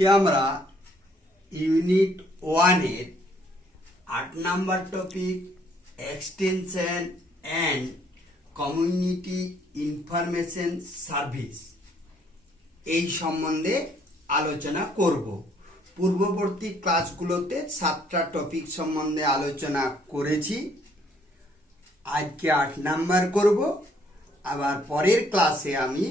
আজকে আমরা ইউনিট 1 এর 8 number topic extension and community information service এই সম্বন্ধে আলোচনা করব। পূর্ববর্তী ক্লাসগুলোতে 7টা টপিক সম্বন্ধে আলোচনা করেছি, আজকে 8 নাম্বার করব। আবার পরের ক্লাসে আমি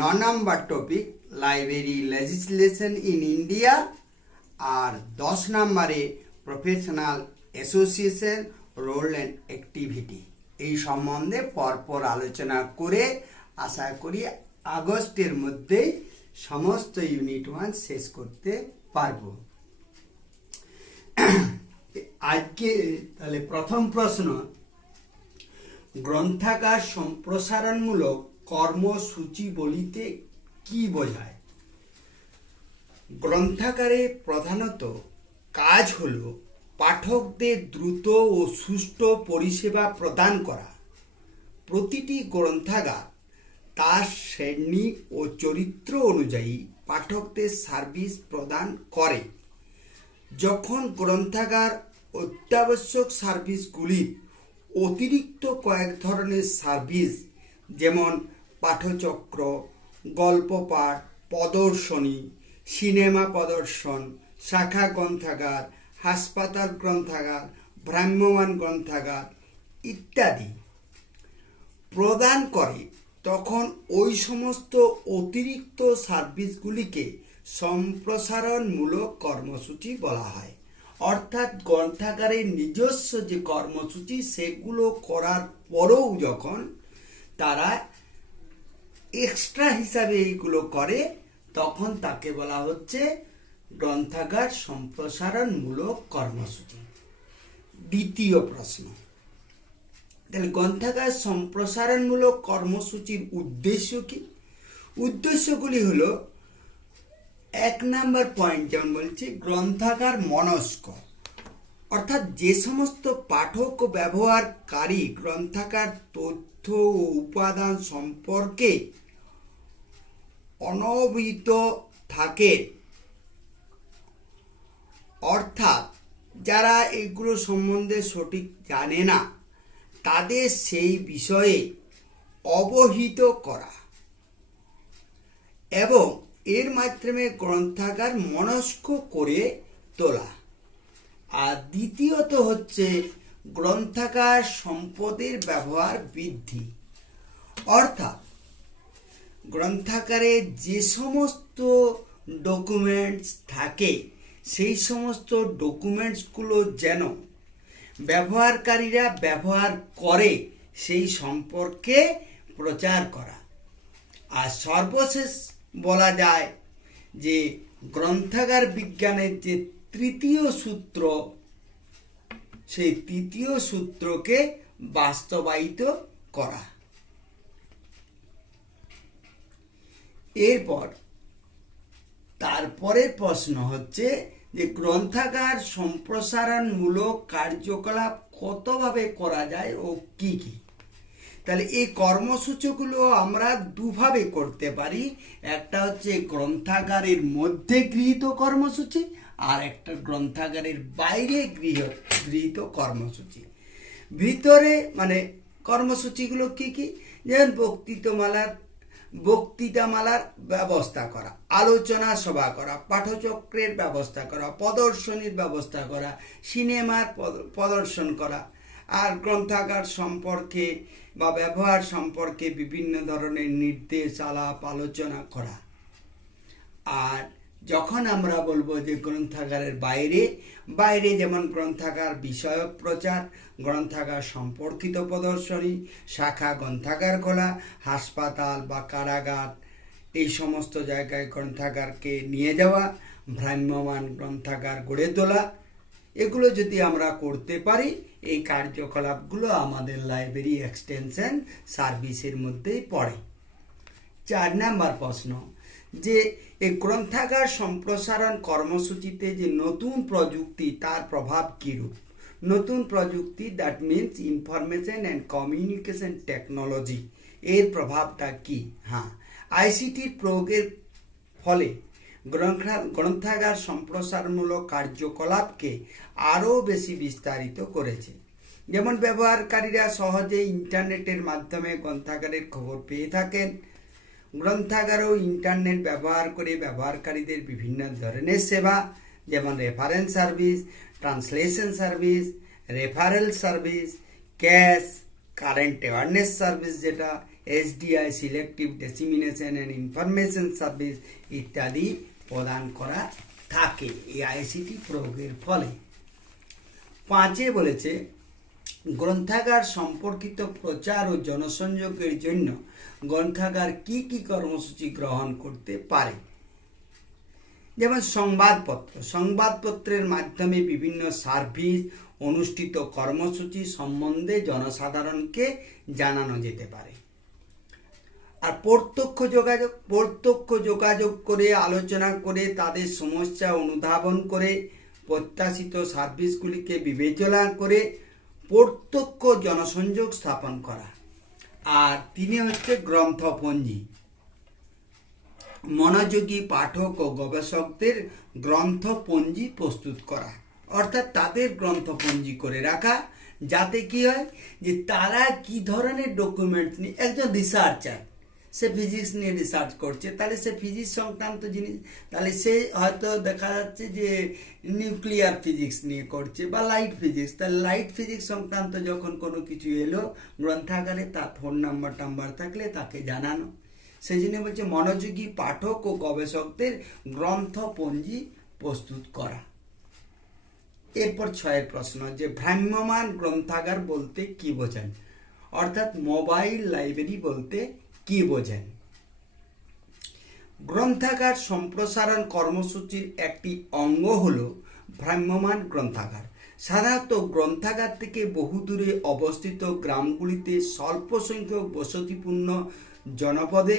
9 number topic library legislation in India আর 10 নম্বরে professional association role and activity এই সম্বন্ধে পরপর আলোচনা করে আশা করি আগস্টের মধ্যেই সমস্ত ইউনিট 1 শেষ করতে পারব। আজকে তাহলে প্রথম প্রশ্ন, গ্রন্থাগার সম্প্রসারণমূলক কর্মসূচি বলিতে কি বোঝায়? গ্রন্থাগারে প্রধানত কাজ হলো পাঠকদের দ্রুত ও সুষ্ঠু পরিষেবা প্রদান করা। প্রতিটি গ্রন্থাগার তার শ্রেণী ও চরিত্র অনুযায়ী পাঠকদের সার্ভিস প্রদান করে। যখন গ্রন্থাগার অত্যাবশ্যক সার্ভিসগুলির অতিরিক্ত কয়েক ধরনের সার্ভিস যেমন পাঠচক্র, গল্প পাঠ, প্রদর্শনী, সিনেমা প্রদর্শন, শাখা গ্রন্থাগার, হাসপাতাল গ্রন্থাগার, ভ্রাম্যমাণ গ্রন্থাগার ইত্যাদি প্রদান করে, তখন ওই সমস্ত অতিরিক্ত সার্ভিসগুলিকে সম্প্রসারণমূলক কর্মসূচি বলা হয়। অর্থাৎ গ্রন্থাগারের নিজস্ব যে কর্মসূচি সেগুলো করার পরেও যখন তারা এক্সট্রা হিসাবে এইগুলো করে তখন তাকে বলা হচ্ছে গ্রন্থাগার সম্প্রসারণমূলক কর্মসূচি। দ্বিতীয় প্রশ্ন, তাহলে গ্রন্থাগার সম্প্রসারণমূলক কর্মসূচির উদ্দেশ্য কি? উদ্দেশ্যগুলি হলো 1 নাম্বার পয়েন্ট যেমন বলছি, গ্রন্থাগার মনস্ক, অর্থাৎ যে সমস্ত পাঠক ও ব্যবহারকারী গ্রন্থাগার তথ্য ও উপাদান সম্পর্কে অনভিত থাকে, অর্থাৎ যারা এগুলো সম্বন্ধে সঠিক জানে না তাদের সেই বিষয়ে অবহিত করা এবং এর মাধ্যমে গ্রন্থাগার মনস্ক করে তোলা। আর দ্বিতীয়ত হচ্ছে গ্রন্থাগার সম্পদের ব্যবহার বৃদ্ধি, অর্থাৎ গ্রন্থাগারে যে সমস্ত ডকুমেন্টস থাকে সেই সমস্ত ডকুমেন্টসগুলো যেন ব্যবহারকারীরা ব্যবহার করে সেই সম্পর্কে প্রচার করা। আর সর্বশেষ বলা যায় যে গ্রন্থাগার বিজ্ঞানের যে তৃতীয় সূত্র, সেই তৃতীয় সূত্রকে বাস্তবায়িত করা। এরপর তারপরের প্রশ্ন হচ্ছে যে গ্রন্থাগার সম্প্রসারণমূলক কার্যকলাপ কতভাবে করা যায় ও কি কি। তাহলে এই কর্মসূচিগুলো আমরা দুভাবে করতে পারি, একটা হচ্ছে গ্রন্থাগারের মধ্যে গৃহীত কর্মসূচি আর একটা গ্রন্থাগারের বাইরে গৃহীত কর্মসূচি। ভিতরে মানে কর্মসূচিগুলো কি কি, যেমন বক্তৃতামালার ব্যবস্থা করা, আলোচনা সভা করা, পাঠচক্রের ব্যবস্থা করা, প্রদর্শনীর ব্যবস্থা করা, সিনেমার প্রদর্শন করা, আর গ্রন্থাগার সম্পর্কে বা ব্যবহার সম্পর্কে বিভিন্ন ধরনের নির্দেশ আলাপ আলোচনা করা। আর যখন আমরা বলবো যে গ্রন্থাগারের বাইরে যেমন গ্রন্থাগার বিষয়ক প্রচার, গ্রন্থাগার সম্পর্কিত প্রদর্শনী, শাখা গ্রন্থাগার খোলা, হাসপাতাল বা কারাগার এই সমস্ত জায়গায় গ্রন্থাগারকে নিয়ে যাওয়া, ভ্রাম্যমাণ গ্রন্থাগার গড়ে তোলা, এগুলো যদি আমরা করতে পারি এই কার্যকলাপগুলো আমাদের লাইব্রেরি এক্সটেনশন সার্ভিসের মধ্যেই পড়ে। 4 নাম্বার প্রশ্ন, যে এই গ্রন্থাগার সম্প্রসারণ কর্মসূচিতে যে নতুন প্রযুক্তি তার প্রভাব কীরূপ? নতুন প্রযুক্তি that means information and communication technology, এর প্রভাবটা কি? হ্যাঁ, আইসিটির প্রয়োগের ফলে গ্রন্থাগার সম্প্রসারণমূলক কার্যকলাপকে আরও বেশি বিস্তারিত করেছে। যেমন ব্যবহারকারীরা সহজে ইন্টারনেটের মাধ্যমে গ্রন্থাগারের খবর পেয়ে থাকেন। গ্রন্থাগারও ইন্টারনেট ব্যবহার করে ব্যবহারকারীদের বিভিন্ন ধরনের সেবা, যেমন reference service, translation service, referral service, cash, current awareness service যেটা SDI, selective dissemination and information service ইত্যাদি প্রদান করা থাকে এই আইসিটি প্রয়োগের ফলে। 5 বলেছে গ্রন্থাগার সম্পর্কিত প্রচার ও জনসংযোগের জন্য গ্রন্থাগার কি কি কর্মসূচি গ্রহণ করতে পারে। যেমন সংবাদপত্রের মাধ্যমে বিভিন্ন সার্ভিস, অনুষ্ঠিত কর্মসূচি সম্বন্ধে জনসাধারণকে জানানো যেতে পারে। আর প্রত্যক্ষ যোগাযোগ করে আলোচনা করে তাদের সমস্যা অনুধাবন করে প্রত্যাশিত সার্ভিসগুলিকে বিবেচনা করে প্রত্যক্ষ জনসংযোগ স্থাপন করা। আর 3 হচ্ছে গ্রন্থপঞ্জি, মনোযোগী পাঠক ও গবেষকদের গ্রন্থপঞ্জি প্রস্তুত করা, অর্থাৎ তাদের গ্রন্থপঞ্জি করে রাখা, যাতে কি হয় যে তারা কি ধরনের ডকুমেন্টস নিয়ে, একজন রিসার্চার সে ফিজিক্স নিয়ে রিসার্চ করছে, তাহলে সে ফিজিক্স সংক্রান্ত জিনিস, তাহলে সে হয়তো দেখা যাচ্ছে যে নিউক্লিয়ার ফিজিক্স নিয়ে করছে বা লাইট ফিজিক্স, তাহলে লাইট ফিজিক্স সংক্রান্ত যখন কোনো কিছু এলো গ্রন্থাগারে, তার ফোন নাম্বার থাকলে তাকে জানানো। সেই জন্য বলছে মনোযোগী পাঠক ও গবেষকদের গ্রন্থপঞ্জি প্রস্তুত করা। এরপর 6 প্রশ্ন, যে ভ্রাম্যমাণ গ্রন্থাগার বলতে কি বোঝেন, অর্থাৎ মোবাইল লাইব্রেরি বলতে কি বোঝেন। গ্রন্থাগার সম্প্রসারণ কর্মসূচির একটি অঙ্গ হল ভ্রাম্যমাণ গ্রন্থাগার। সাধারণত গ্রন্থাগার থেকে বহু দূরে অবস্থিত গ্রামগুলিতে স্বল্প সংখ্যক বসতিপূর্ণ জনপদে,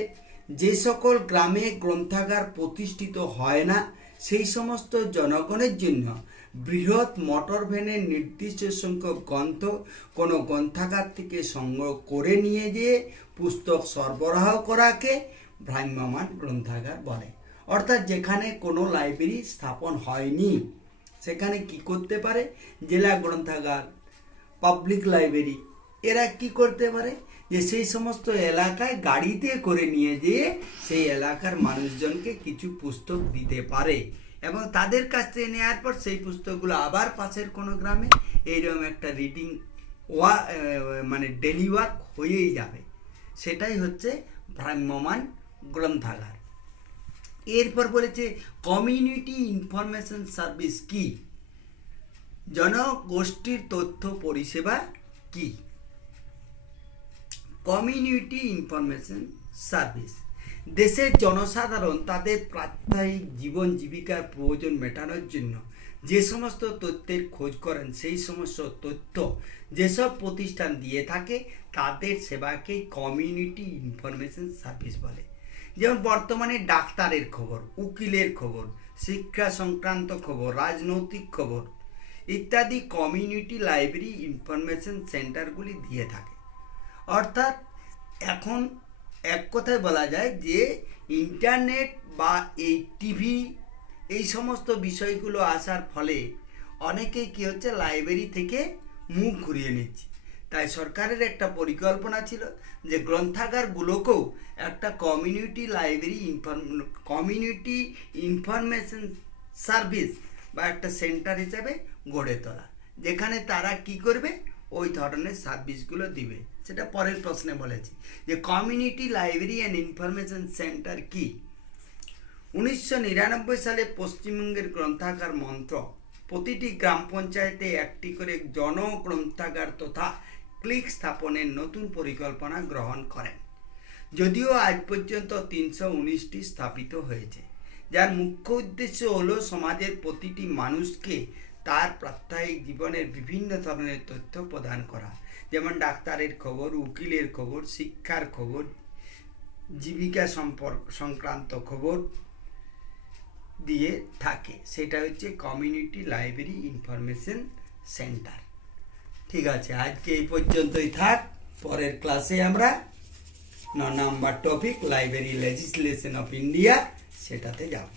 যে সকল গ্রামে গ্রন্থাগার প্রতিষ্ঠিত হয় না, সেই সমস্ত জনগণের জন্য বৃহৎ মোটর ভ্যানের নির্দিষ্ট সংখ্যক গ্রন্থ কোনো গ্রন্থাগার থেকে সংগ্রহ করে নিয়ে যেয়ে পুস্তক সরবরাহ করাকে ভ্রাম্যমাণ গ্রন্থাগার বলে। অর্থাৎ যেখানে কোনো লাইব্রেরি স্থাপন হয়নি সেখানে কি করতে পারে, জেলা গ্রন্থাগার, পাবলিক লাইব্রেরি, এরা কি করতে পারে যে সেই সমস্ত এলাকায় গাড়িতে করে নিয়ে যেয়ে সেই এলাকার মানুষজনকে কিছু পুস্তক দিতে পারে এবং তাদের কাছ থেকে নেওয়ার পর সেই পুস্তকগুলো আবার পাশের কোনো গ্রামে এইরকম একটা রিডিং মানে ডেলি ওয়ার্ক হয়েই যাবে। সেটাই হচ্ছে ভ্রাম্যমাণ গ্রন্থাগার। এরপর বলেছে কমিউনিটি ইনফরমেশন সার্ভিস কি, জনগোষ্ঠীর তথ্য পরিষেবা কি। কমিউনিটি ইনফরমেশন সার্ভিস দেশের জনসাধারণ তাদের প্রাত্যহিক জীবন জীবিকার প্রয়োজন মেটানোর জন্য যে সমস্ত তথ্যের খোঁজ করেন, সেই সমস্ত তথ্য যেসব প্রতিষ্ঠান দিয়ে থাকে তাদের সেবাকে কমিউনিটি ইনফরমেশন সার্ভিস বলে। যেমন বর্তমানে ডাক্তারের খবর, উকিলের খবর, শিক্ষা সংক্রান্ত খবর, রাজনৈতিক খবর ইত্যাদি কমিউনিটি লাইব্রেরি ইনফরমেশন সেন্টারগুলি দিয়ে থাকে। অর্থাৎ এখন এক কথায় বলা যায় যে ইন্টারনেট বা এই টিভি এই সমস্ত বিষয়গুলো আসার ফলে অনেকেই কী হচ্ছে, লাইব্রেরি থেকে মুখ ঘুরিয়ে নিচ্ছে। তাই সরকারের একটা পরিকল্পনা ছিল যে গ্রন্থাগারগুলোকেও একটা কমিউনিটি ইনফরমেশন সার্ভিস বা একটা সেন্টার হিসেবে গড়ে তোলা, যেখানে তারা কি করবে, ওই ধরনের সার্ভিসগুলো দিবে। সেটা পরের প্রশ্নে বলেছি যে community library and information centre কি। 1999 সালে পশ্চিমবঙ্গের গ্রন্থাগার মন্ত্রক প্রতিটি গ্রাম পঞ্চায়েতে একটি করে জনগ্রন্থাগার তথা ক্লিক স্থাপনের নতুন পরিকল্পনা গ্রহণ করেন। যদিও আজ পর্যন্ত 319টি স্থাপিত হয়েছে, যার মুখ্য উদ্দেশ্য হলো সমাজের প্রতিটি মানুষকে তার প্রাত্যহিক জীবনের বিভিন্ন ধরনের তথ্য প্রদান করা, যেমন ডাক্তারের খবর, উকিলের খবর, শিক্ষার খবর, জীবিকা সংক্রান্ত খবর দিয়ে থাকে। সেটা হচ্ছে কমিউনিটি লাইব্রেরি ইনফরমেশন সেন্টার। ঠিক আছে, আজকে এই পর্যন্তই থাক। পরের ক্লাসে আমরা 9 নম্বর topic library legislation of India সেটাতে যাব।